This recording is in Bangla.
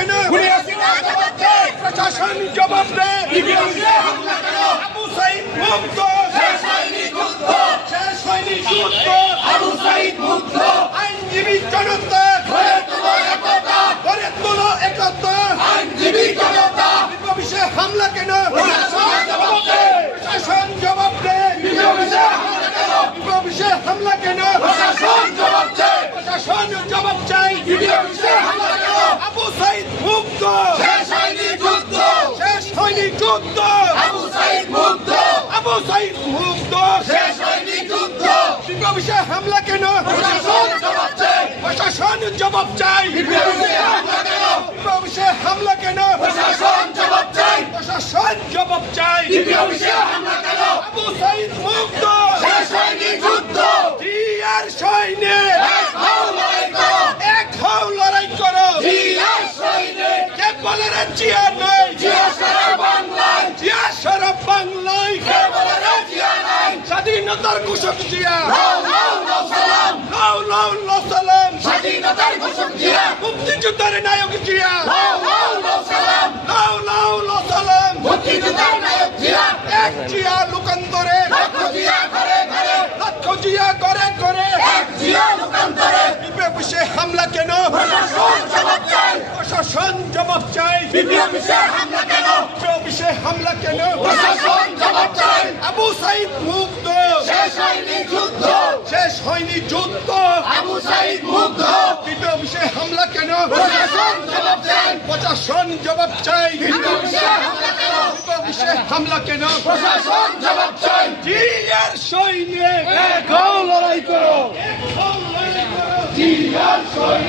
কেন? প্রশাসন জবাব দেয়। আবু সাঈদ মুক্ত, শেষ হয়নি যুদ্ধ। আইনজীবী জনতা গড়ে তোলো একতা। বিপ্লবীশে হামলা কেন? প্রশাসন জবাব দেয়। বিপ্লবীশে হামলা কেন? প্রশাসন জবাব চাই। আবু সাঈদ মুক্ত, শেষ হয়নি যুদ্ধ। আবু সাঈদ মুক্ত, শেষ হয়নি যুদ্ধ। বিপ্লবীশে হামলা কেন? প্রশাসন জবাব চাই। বিপ্লবীশে হামলা কেন? প্রশাসন জবাব চাই। আবু সাঈদ মুক্ত, শেষ হয়নি যুদ্ধ। জিয়ার সৈনিক এক হও লড়াই করো। কে বলে রে জিয়া নাই? জিয়া সারা বাংলায়। স্বাধীনতার ঘোষক জিয়া, মুক্তিযুদ্ধের নায়ক জিয়া, এক জিয়া লোকান্তরে, লক্ষ জিয়া করে করে। বিপ্লবীশে হামলা কেন? প্রশাসন জবাব চাই। বিপ্লবীশে হামলা কেন? আবু সাঈদ মুক্ত, শেষ হয়নি যুদ্ধ। বিপ্লবীশে হামলা কেন? প্রশাসন জবাব চাই। বিপ্লবীশে হামলা কেন? জিয়ার সৈনিক এক হও লড়াই করো। জিয়ার সৈনিক